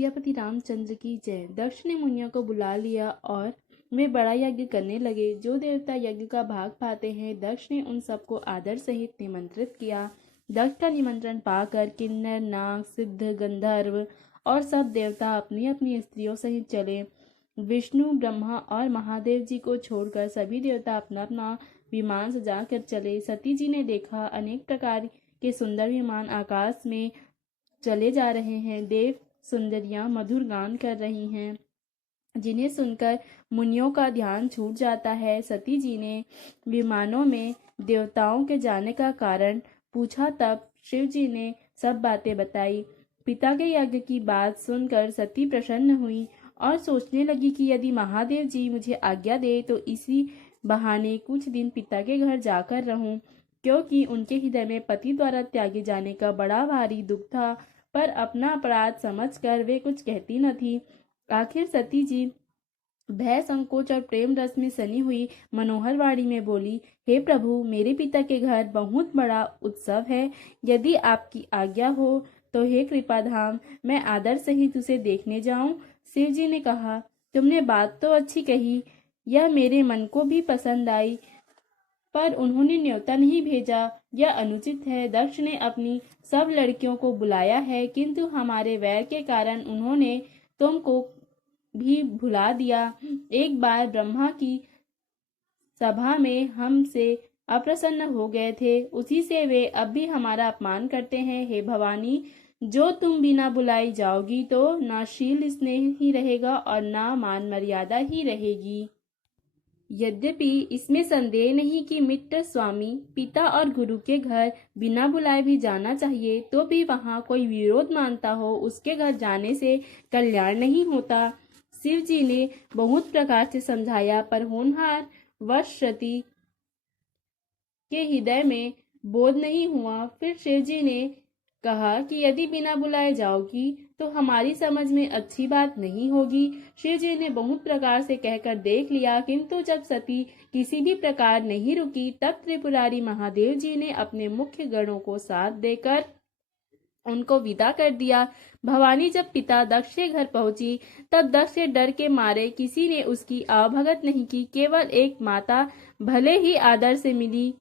सियापति रामचंद्र की जय। दक्ष ने मुनियों को बुला लिया और वे बड़ा यज्ञ करने लगे। जो देवता यज्ञ का भाग पाते हैं, दक्ष ने उन सबको आदर सहित निमंत्रित किया। दक्ष का निमंत्रण पाकर किन्नर, नाग, सिद्ध, गंधर्व और सब देवता अपनी अपनी स्त्रियों सहित चले। विष्णु, ब्रह्मा और महादेव जी को छोड़कर सभी देवता अपना अपना विमान सजा कर चले। सती जी ने देखा, अनेक प्रकार के सुंदर विमान आकाश में चले जा रहे हैं। देव सुंदरियां मधुर गान कर रही हैं, जिन्हें सुनकर मुनियों का ध्यान छूट जाता है। सती जी ने विमानों में देवताओं के जाने का कारण पूछा, तब शिव जी ने सब बातें बताई। पिता के यज्ञ की बात सुनकर सती प्रसन्न हुई और सोचने लगी कि यदि महादेव जी मुझे आज्ञा दे तो इसी बहाने कुछ दिन पिता के घर जाकर रहूं, क्योंकि उनके हृदय में पति द्वारा त्यागे जाने का बड़ा भारी दुख था, पर अपना अपराध समझकर वे कुछ कहती न थी। आखिर सती जी भय, संकोच और प्रेम रस में सनी हुई मनोहर वाणी में बोली, हे प्रभु, मेरे पिता के घर बहुत बड़ा उत्सव है। यदि आपकी आज्ञा हो तो हे कृपाधाम, मैं आदर सहित उसे देखने जाऊं। शिव जी ने कहा, तुमने बात तो अच्छी कही, यह मेरे मन को भी पसंद आई, पर उन्होंने न्योता नहीं भेजा, यह अनुचित है। दक्ष ने अपनी सब लड़कियों को बुलाया है, किंतु हमारे वैर के कारण उन्होंने तुमको भी भुला दिया। एक बार ब्रह्मा की सभा में हमसे अप्रसन्न हो गए थे, उसी से वे अब भी हमारा अपमान करते हैं। हे भवानी, जो तुम बिना बुलाई जाओगी तो ना शील स्नेह ही रहेगा और ना मान मर्यादा ही रहेगी। यद्यपि इसमें संदेह नहीं कि मित्र, स्वामी, पिता और गुरु के घर बिना बुलाए भी जाना चाहिए, तो भी वहां कोई विरोध मानता हो, उसके घर जाने से कल्याण नहीं होता। शिव जी ने बहुत प्रकार से समझाया, पर होनहार वश सती के हृदय में बोध नहीं हुआ। फिर शिव जी ने कहा कि यदि बिना बुलाए जाओगी तो हमारी समझ में अच्छी बात नहीं होगी। शिव जी ने बहुत प्रकार से कहकर देख लिया, किंतु जब सती किसी भी प्रकार नहीं रुकी, तब त्रिपुरारी महादेव जी ने अपने मुख्य गणों को साथ देकर उनको विदा कर दिया। भवानी जब पिता दक्ष के घर पहुंची, तब दक्ष के डर के मारे किसी ने उसकी आवभगत नहीं की। केवल एक माता भले ही आदर से मिली,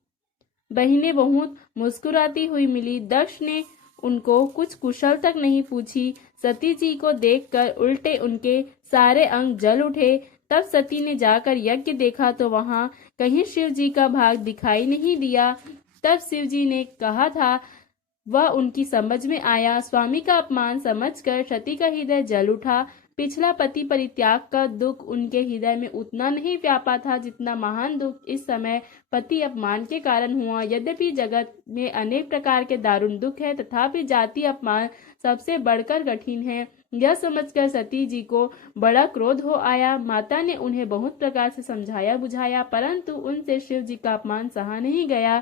बहिनें बहुत मुस्कुराती हुई मिली। दक्ष ने उनको कुछ कुशल तक नहीं पूछी। सती जी को देखकर उल्टे उनके सारे अंग जल उठे। तब सती ने जाकर यज्ञ देखा तो वहां कहीं शिव जी का भाग दिखाई नहीं दिया। तब शिव जी ने कहा था, वह उनकी समझ में आया। स्वामी का अपमान समझकर सती का हृदय जल उठा। पिछला पति परित्याग का दुख उनके हृदय में उतना नहीं व्यापा था जितना महान दुख इस समय पति अपमान के कारण हुआ। यद्यपि जगत में अनेक प्रकार के दारुण दुख है, तथापि जाति अपमान सबसे बढ़कर कठिन है। यह समझकर सती जी को बड़ा क्रोध हो आया। माता ने उन्हें बहुत प्रकार से समझाया बुझाया, परंतु उनसे शिव जी का अपमान सहा नहीं गया।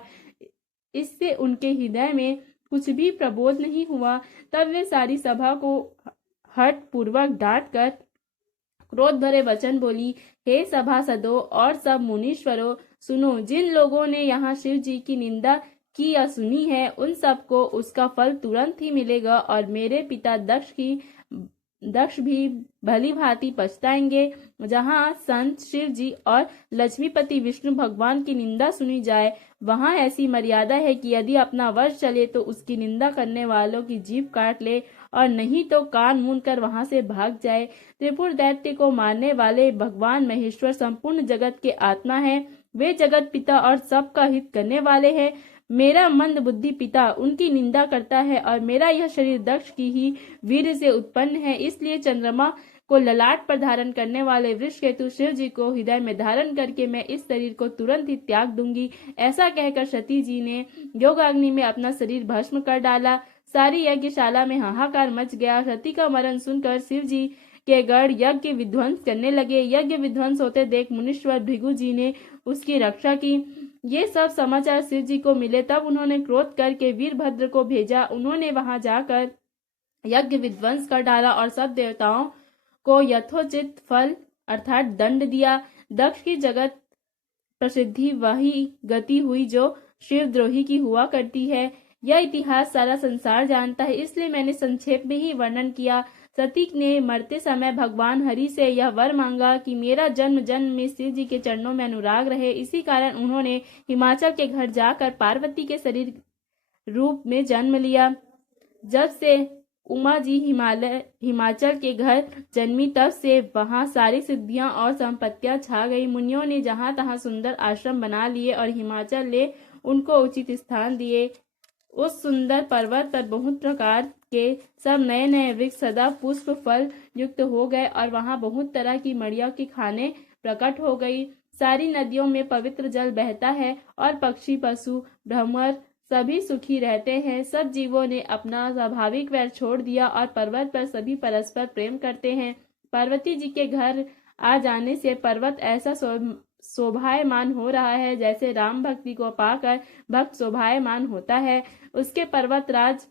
इससे उनके हृदय में कुछ भी प्रबोध नहीं हुआ। तब वे सारी सभा को हठ पूर्वक डांट कर क्रोध भरे वचन बोली, हे सभासदों और सब मुनीश्वरों, सुनो, जिन लोगों ने यहाँ शिव जी की निंदा की या सुनी है, उन सबको उसका फल तुरंत ही मिलेगा और मेरे पिता दक्ष भी भली भांति पछताएंगे। जहाँ संत शिव जी और लक्ष्मीपति विष्णु भगवान की निंदा सुनी जाए, वहाँ ऐसी मर्यादा है कि यदि अपना वश चले तो उसकी निंदा करने वालों की जीभ काट ले, और नहीं तो कान मूंद कर वहां से भाग जाए। त्रिपुर दैत्य को मारने वाले भगवान महेश्वर संपूर्ण जगत के आत्मा है। वे जगत पिता और सबका हित करने वाले हैं। मेरा मंद बुद्धि पिता उनकी निंदा करता है और मेरा यह शरीर दक्ष की ही वीर से उत्पन्न है। इसलिए चंद्रमा को ललाट पर धारण करने वाले वृषकेतु शिव जी को हृदय में धारण करके मैं इस शरीर को तुरंत ही त्याग दूंगी। ऐसा कहकर सती जी ने योगाग्नि में अपना शरीर भस्म कर डाला। सारी यज्ञशाला में हाहाकार मच गया। सती का मरण सुनकर शिव जी के गढ़ यज्ञ विध्वंस करने लगे। यज्ञ विध्वंस होते देख मुनीश्वर भृगु जी ने उसकी रक्षा की। ये सब समाचार शिव जी को मिले, तब उन्होंने क्रोध करके वीरभद्र को भेजा। उन्होंने वहां जाकर यज्ञ विध्वंस कर डाला और सब देवताओं को यथोचित फल अर्थात दंड दिया। दक्ष की जगत प्रसिद्धि वही गति हुई जो शिवद्रोही की हुआ करती है। यह इतिहास सारा संसार जानता है, इसलिए मैंने संक्षेप में ही वर्णन किया। सती ने मरते समय भगवान हरि से यह वर मांगा कि मेरा जन्म जन्म में शिव जी के चरणों में अनुराग रहे। इसी कारण उन्होंने हिमाचल के घर जाकर पार्वती के शरीर रूप में जन्म लिया। जब से उमा जी हिमाचल के घर जन्मी, तब से वहां सारी सिद्धियां और संपत्तियां छा गई। मुनियों ने जहां तहां सुंदर आश्रम बना लिए और हिमाचल ले उनको उचित स्थान दिए। उस सुंदर पर्वत पर बहुत प्रकार के सब नए नए वृक्ष सदा पुष्प फल युक्त हो गए और वहां बहुत तरह की मड़ियों की खाने प्रकट हो गई। सारी नदियों में पवित्र जल बहता है और पक्षी पशु भ्रमर सभी सुखी रहते हैं। सब जीवों ने अपना स्वाभाविक वैर छोड़ दिया और पर्वत पर सभी परस्पर प्रेम करते हैं। पार्वती जी के घर आ जाने से पर्वत ऐसा शोभायमान हो रहा है जैसे राम भक्ति को पाकर भक्त शोभायमान होता है। उसके पर्वतराज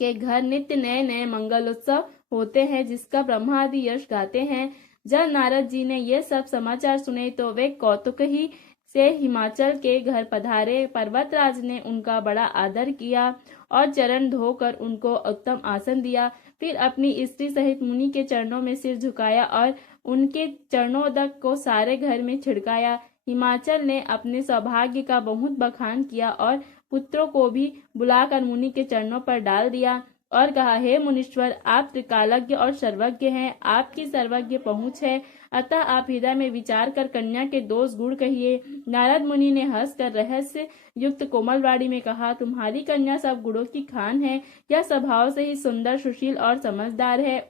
के घर नित्य नए नए मंगलोत्सव होते हैं, जिसका ब्रह्मा आदि यश गाते हैं। जब नारद जी ने ये सब समाचार सुने तो वे कौतुक ही से हिमाचल के घर पधारे। पर्वतराज ने उनका बड़ा आदर किया और चरण धोकर उनको उत्तम आसन दिया। फिर अपनी स्त्री सहित मुनि के चरणों में सिर झुकाया और उनके चरणोदक को सारे घर में छिड़काया। हिमाचल ने अपने सौभाग्य का बहुत बखान किया और पुत्रों को भी बुलाकर मुनि के चरणों पर डाल दिया और कहा, हे मुनीश्वर, आप त्रिकालज्ञ और सर्वज्ञ हैं, आपकी सर्वज्ञ पहुंच है, अतः आप हृदय में विचार कर कन्या के दोष गुण कहिए। नारद मुनि ने हंसकर रहस्य युक्त कोमल वाणी में कहा, तुम्हारी कन्या सब गुणों की खान है। यह स्वभाव से ही सुंदर, सुशील और समझदार है।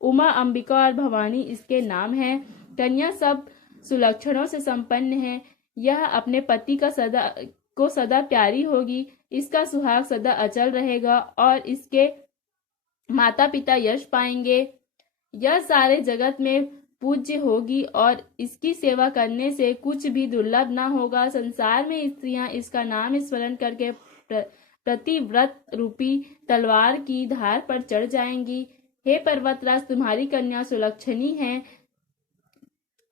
उमा, अंबिका और भवानी इसके नाम हैं। कन्या सब सुलक्षणों से संपन्न है। यह अपने पति को सदा प्यारी होगी। इसका सुहाग सदा अचल रहेगा और इसके माता पिता यश पाएंगे। यह सारे जगत में पूज्य होगी और इसकी सेवा करने से कुछ भी दुर्लभ ना होगा। संसार में स्त्रियां इसका नाम स्मरण करके प्रतिव्रत रूपी तलवार की धार पर चढ़ जाएंगी। हे पर्वतराज, तुम्हारी कन्या सुलक्षणी है।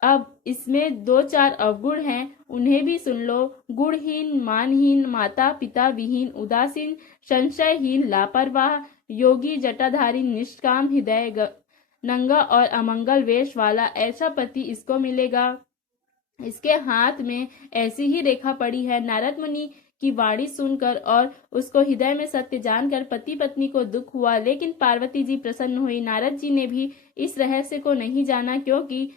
अब इसमें 2-4 अवगुण हैं, उन्हें भी सुन लो। गुणहीन, मानहीन, माता पिता विहीन, उदासीन, संशयहीन, लापरवाह, योगी, जटाधारी, निष्काम, हृदय नंगा और अमंगल वेश वाला, ऐसा पति इसको मिलेगा। इसके हाथ में ऐसी ही रेखा पड़ी है। नारद मुनि की वाणी सुनकर और उसको हृदय में सत्य जानकर पति पत्नी को दुख हुआ, लेकिन पार्वती जी प्रसन्न हुई। नारद जी ने भी इस रहस्य को नहीं जाना, क्योंकि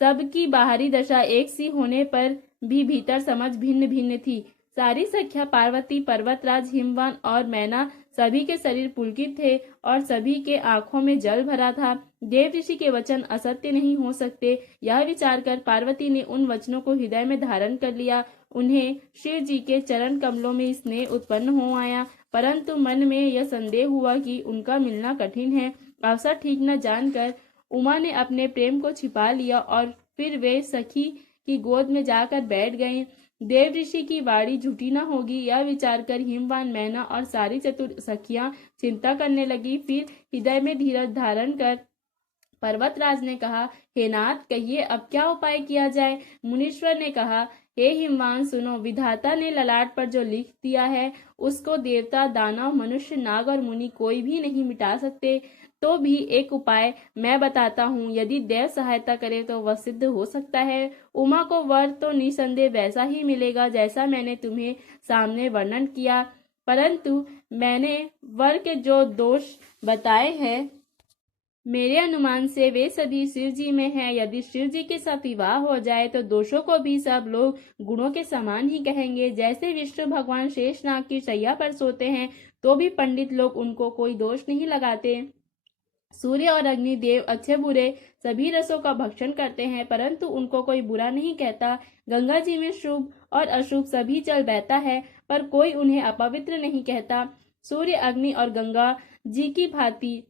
सबकी बाहरी दशा एक सी होने पर भी भीतर समझ भिन्न भिन्न थी। सारी सख्या पार्वती, पर्वतराज, हिमवान और मैना सभी के शरीर पुलकित थे और सभी के आंखों में जल भरा था। देव ऋषि के वचन असत्य नहीं हो सकते, यह विचार कर पार्वती ने उन वचनों को हृदय में धारण कर लिया। उन्हें शिव जी के चरण कमलों में स्नेह उत्पन्न हो आया, परंतु मन में यह संदेह हुआ कि उनका मिलना कठिन है। अवसर ठीक न जानकर उमा ने अपने प्रेम को छिपा लिया और फिर वे सखी की गोद में जाकर बैठ गईं। देव ऋषि की वाणी झूठी न होगी, यह विचार कर हिमवान, मैना और सारी चतुर सखियां चिंता करने लगी। फिर हृदय में धीरज धारण कर पर्वतराज ने कहा, हे नाथ, कहिए अब क्या उपाय किया जाए। मुनीश्वर ने कहा, हे हिमवान, सुनो, विधाता ने ललाट पर जो लिख दिया है उसको देवता, दानव, मनुष्य, नाग और मुनि कोई भी नहीं मिटा सकते। तो भी एक उपाय मैं बताता हूँ, यदि देव सहायता करे तो वह सिद्ध हो सकता है। उमा को वर तो निसंदेह वैसा ही मिलेगा जैसा मैंने तुम्हें सामने वर्णन किया, परंतु मैंने वर के जो दोष बताए हैं, मेरे अनुमान से वे सभी शिव जी में हैं। यदि शिव जी के साथ विवाह हो जाए तो दोषों को भी सब लोग गुणों के समान ही कहेंगे। जैसे विष्णु भगवान शेषनाग की शैया पर सोते हैं तो भी पंडित लोग उनको कोई दोष नहीं लगाते। सूर्य और अग्नि देव अच्छे बुरे सभी रसों का भक्षण करते हैं, परंतु उनको कोई बुरा नहीं कहता। गंगा जी में शुभ और अशुभ सभी जल बहता है, पर कोई उन्हें अपवित्र नहीं कहता। सूर्य, अग्नि और गंगा जी की भांति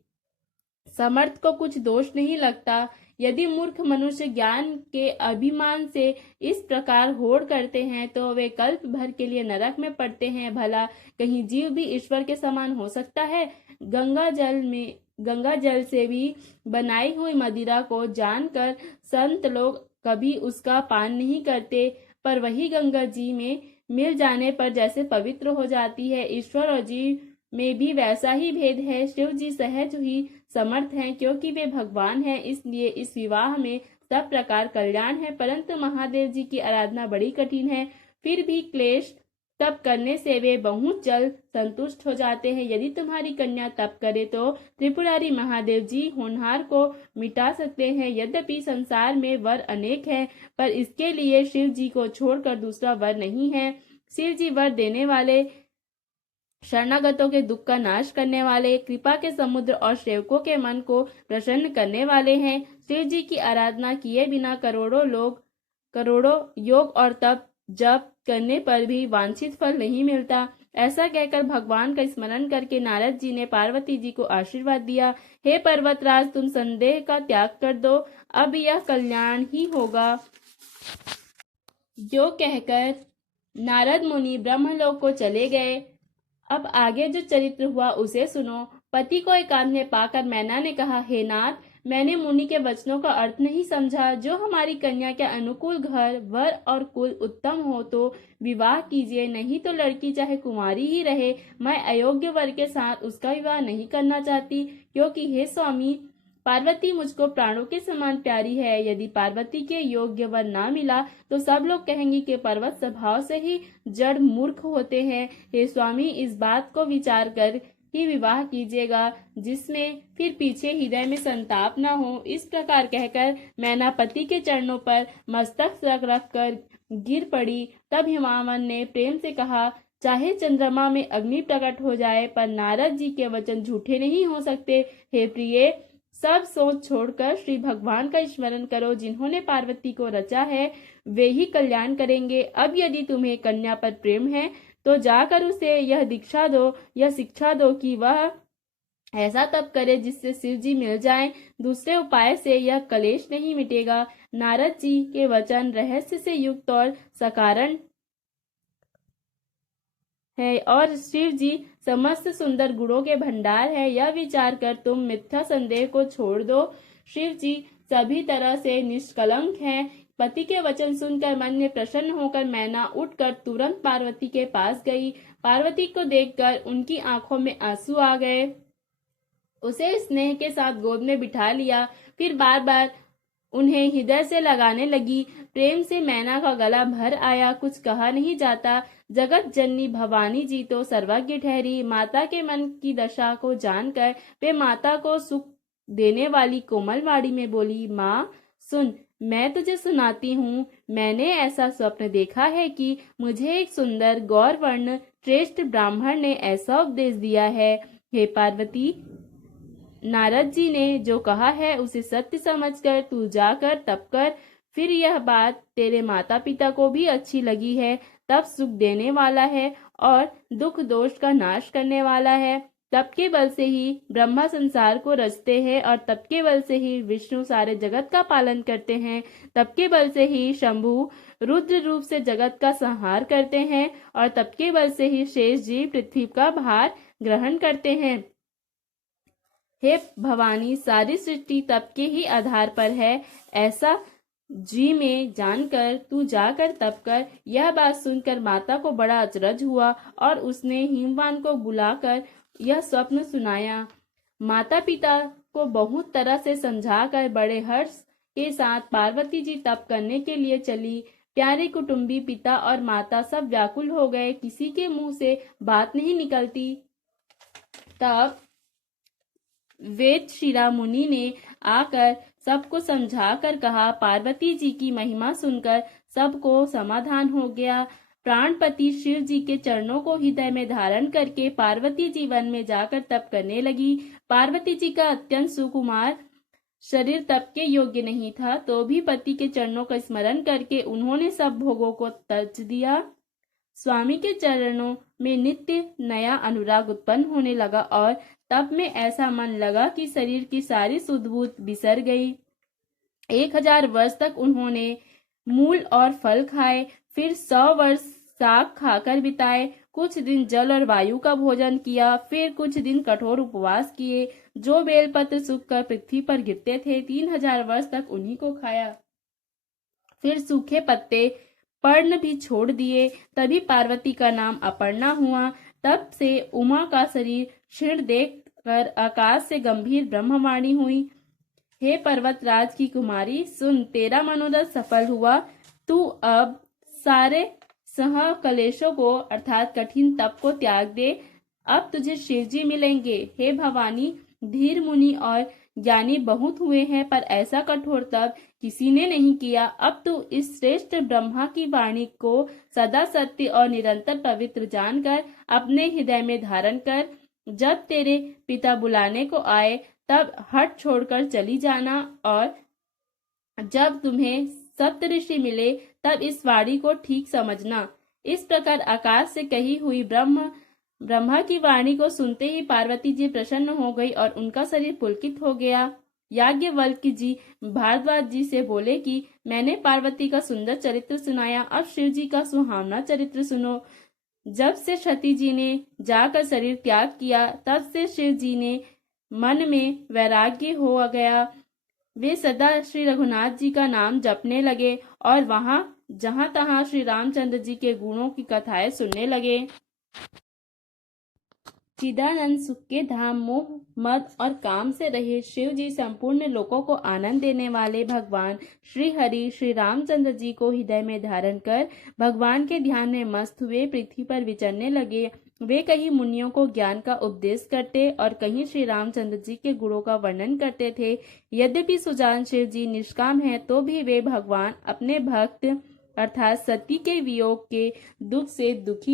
समर्थ को कुछ दोष नहीं लगता। यदि मूर्ख मनुष्य ज्ञान के अभिमान से इस प्रकार होड़ करते हैं तो वे कल्प भर के लिए नरक में पड़ते हैं। भला कहीं जीव भी ईश्वर के समान हो सकता है? गंगा जल से भी बनाई हुई मदिरा को जानकर संत लोग कभी उसका पान नहीं करते, पर वही गंगा जी में मिल जाने पर जैसे पवित्र हो जाती है, ईश्वर और जीव में भी वैसा ही भेद है। शिव जी सहज ही समर्थ हैं, क्योंकि वे भगवान हैं, इसलिए इस विवाह में सब प्रकार कल्याण है। परंतु महादेव जी की आराधना बड़ी कठिन है, फिर भी क्लेश तप करने से वे बहुत जल्द संतुष्ट हो जाते हैं। यदि तुम्हारी कन्या तप करे तो त्रिपुरारी महादेव जी होनहार को मिटा सकते हैं। यद्यपि संसार में वर अनेक हैं, पर इसके लिए शिव जी को छोड़कर दूसरा वर नहीं है। शिव जी वर देने वाले, शरणागतों के दुख का नाश करने वाले, कृपा के समुद्र और सेवकों के मन को प्रसन्न करने वाले हैं। शिव जी की आराधना किए बिना करोड़ों योग और तप जप करने पर भी वांछित फल नहीं मिलता। ऐसा कहकर भगवान का स्मरण करके नारद जी ने पार्वती जी को आशीर्वाद दिया। हे पर्वतराज, तुम संदेह का त्याग कर दो, अब यह कल्याण ही होगा। जो कहकर नारद मुनि ब्रह्मलोक को चले गए। अब आगे जो चरित्र हुआ उसे सुनो। पति को एकांत में पाकर मैना ने कहा, हे नाथ, मैंने मुनि के वचनों का अर्थ नहीं समझा। जो हमारी कन्या के अनुकूल घर, वर और कुल उत्तम हो तो विवाह कीजिए, नहीं तो लड़की चाहे कुंवारी ही रहे। मैं अयोग्य वर के साथ उसका विवाह नहीं करना चाहती, क्योंकि हे स्वामी, पार्वती मुझको प्राणों के समान प्यारी है। यदि पार्वती के योग्य वर ना मिला तो सब लोग कहेंगे कि पर्वत स्वभाव से ही जड़ मूर्ख होते हैं। हे स्वामी, इस बात को विचार कर ही विवाह कीजिएगा, जिसमें फिर पीछे हृदय में संताप न हो। इस प्रकार कहकर मैना पति के चरणों पर मस्तक रख कर गिर पड़ी। तब हिमावन ने प्रेम से कहा, चाहे चंद्रमा में अग्नि प्रकट हो जाए, पर नारद जी के वचन झूठे नहीं हो सकते। हे प्रिय, सब सोच छोड़कर श्री भगवान का स्मरण करो, जिन्होंने पार्वती को रचा है वे ही कल्याण करेंगे। अब यदि तुम्हें कन्या पर प्रेम है तो जाकर उसे यह शिक्षा दो कि वह ऐसा तप करे जिससे शिव जी मिल जाएं। दूसरे उपाय से यह कलेश नहीं मिटेगा। नारद जी के वचन रहस्य से युक्त और सकारण है, और शिव जी समस्त सुंदर गुणों के भंडार है। यह विचार कर तुम मिथ्या संदेह को छोड़ दो। शिव जी सभी तरह से निष्कलंक हैं। पति के वचन सुनकर मन में प्रसन्न होकर मैना उठकर तुरंत पार्वती के पास गई। पार्वती को देखकर उनकी आंखों में आंसू आ गए। उसे स्नेह के साथ गोद में बिठा लिया, फिर बार बार उन्हें हृदय से लगाने लगी। प्रेम से मैना का गला भर आया, कुछ कहा नहीं जाता। जगत जननी भवानी जी तो सर्वज्ञ ठहरी। माता के मन की दशा को जानकर वे माता को सुख देने वाली कोमल वाणी में बोली, माँ सुन, मैं तुझे सुनाती हूँ। मैंने ऐसा स्वप्न देखा है कि मुझे एक सुंदर गौरवर्ण श्रेष्ठ ब्राह्मण ने ऐसा उपदेश दिया है। हे पार्वती, नारद जी ने जो कहा है उसे सत्य समझकर तू जाकर तप कर। फिर यह बात तेरे माता पिता को भी अच्छी लगी है। तप सुख देने वाला है और दुख दोष का नाश करने वाला है। तप के बल से ही ब्रह्मा संसार को रचते हैं, और तप के बल से ही विष्णु सारे जगत का पालन करते हैं। तप के बल से ही शंभु रुद्र रूप से जगत का संहार करते हैं, और तप के बल से ही शेष जीव पृथ्वी का भार ग्रहण करते हैं। हे भवानी, सारी सृष्टि तप के ही आधार पर है, ऐसा जी में जानकर तू जाकर तप कर। यह बात सुनकर माता को बड़ा अचरज हुआ, और उसने हिमवान को बुलाकर यह स्वप्न सुनाया। माता पिता को बहुत तरह से समझाकर बड़े हर्ष के साथ पार्वती जी तप करने के लिए चली। प्यारे कुटुंबी पिता और माता सब व्याकुल हो गए, किसी के मुंह से बात नहीं निकलती। तब वेद शिरा मुनि ने आकर सबको समझा कर कहा। पार्वती जी की महिमा सुनकर सबको समाधान हो गया। प्राणपति शिव जी के चरणों को हृदय में धारण करके पार्वती जी वन में जाकर तप करने लगी। पार्वती जी का अत्यंत सुकुमार शरीर तप के योग्य नहीं था, तो भी पति के चरणों का स्मरण करके उन्होंने सब भोगों को त्याज दिया। स्वामी के चरणों में नित्य नया अनुराग उत्पन्न होने लगा, और तब में ऐसा मन लगा कि शरीर की सारी सुध-बुध बिसर गई। 1000 वर्ष तक उन्होंने मूल और फल खाए, फिर 100 वर्ष साग खाकर बिताए। कुछ दिन जल और वायु का भोजन किया, फिर कुछ दिन कठोर उपवास किए। जो बेलपत्र सूखकर पृथ्वी पर गिरते थे, 3000 वर्ष तक उन्हीं को खाया। फिर सूखे पत्ते पर्ण भी छोड़ दिए। तभी पार्वती का नाम अपर्णा हुआ। तब से उमा का शरीर क्षीण देखकर आकाश से गंभीर ब्रह्मवाणी हुई, हे पर्वतराज की कुमारी, सुन, तेरा मनोरथ सफल हुआ। तू अब सारे सह कलेशों को अर्थात कठिन तप को त्याग दे। अब तुझे शिवजी मिलेंगे। हे भवानी, धीर मुनि और ज्ञानी बहुत हुए हैं, पर ऐसा कठोर तप किसी ने नहीं किया। अब तू इस श्रेष्ठ ब्रह्मा की वाणी को सदा सत्य और निरंतर पवित्र जानकर अपने हृदय में धारण कर। जब तेरे पिता बुलाने को आए तब हट छोड़कर चली जाना, और जब तुम्हें सप्तऋषि मिले तब इस वाणी को ठीक समझना। इस प्रकार आकाश से कही हुई ब्रह्मा की वाणी को सुनते ही पार्वती जी प्रसन्न हो गई और उनका शरीर पुलकित हो गया। याज्ञवल्क्य जी भारद्वाज जी से बोले कि मैंने पार्वती का सुंदर चरित्र सुनाया, अब शिव जी का सुहावना चरित्र सुनो। जब से सती जी ने जाकर शरीर त्याग किया, तब से शिव जी ने मन में वैराग्य हो गया। वे सदा श्री रघुनाथ जी का नाम जपने लगे और वहां जहां तहां श्री रामचंद्र जी के गुणों की कथाएं सुनने लगे। चिदानंद सुख के धाम मोह मद और काम से रहे शिव जी संपूर्ण लोकों को आनंद देने वाले भगवान श्री हरि श्री रामचंद्र जी को हृदय में धारण कर भगवान के ध्यान में मस्त हुए पृथ्वी पर विचरने लगे। वे कहीं मुनियों को ज्ञान का उपदेश करते और कहीं श्री रामचंद्र जी के गुणों का वर्णन करते थे। यद्यपि सुजान शिव जी निष्काम है, तो भी वे भगवान अपने भक्त अर्थात सती के वियोग के दुख से दुखी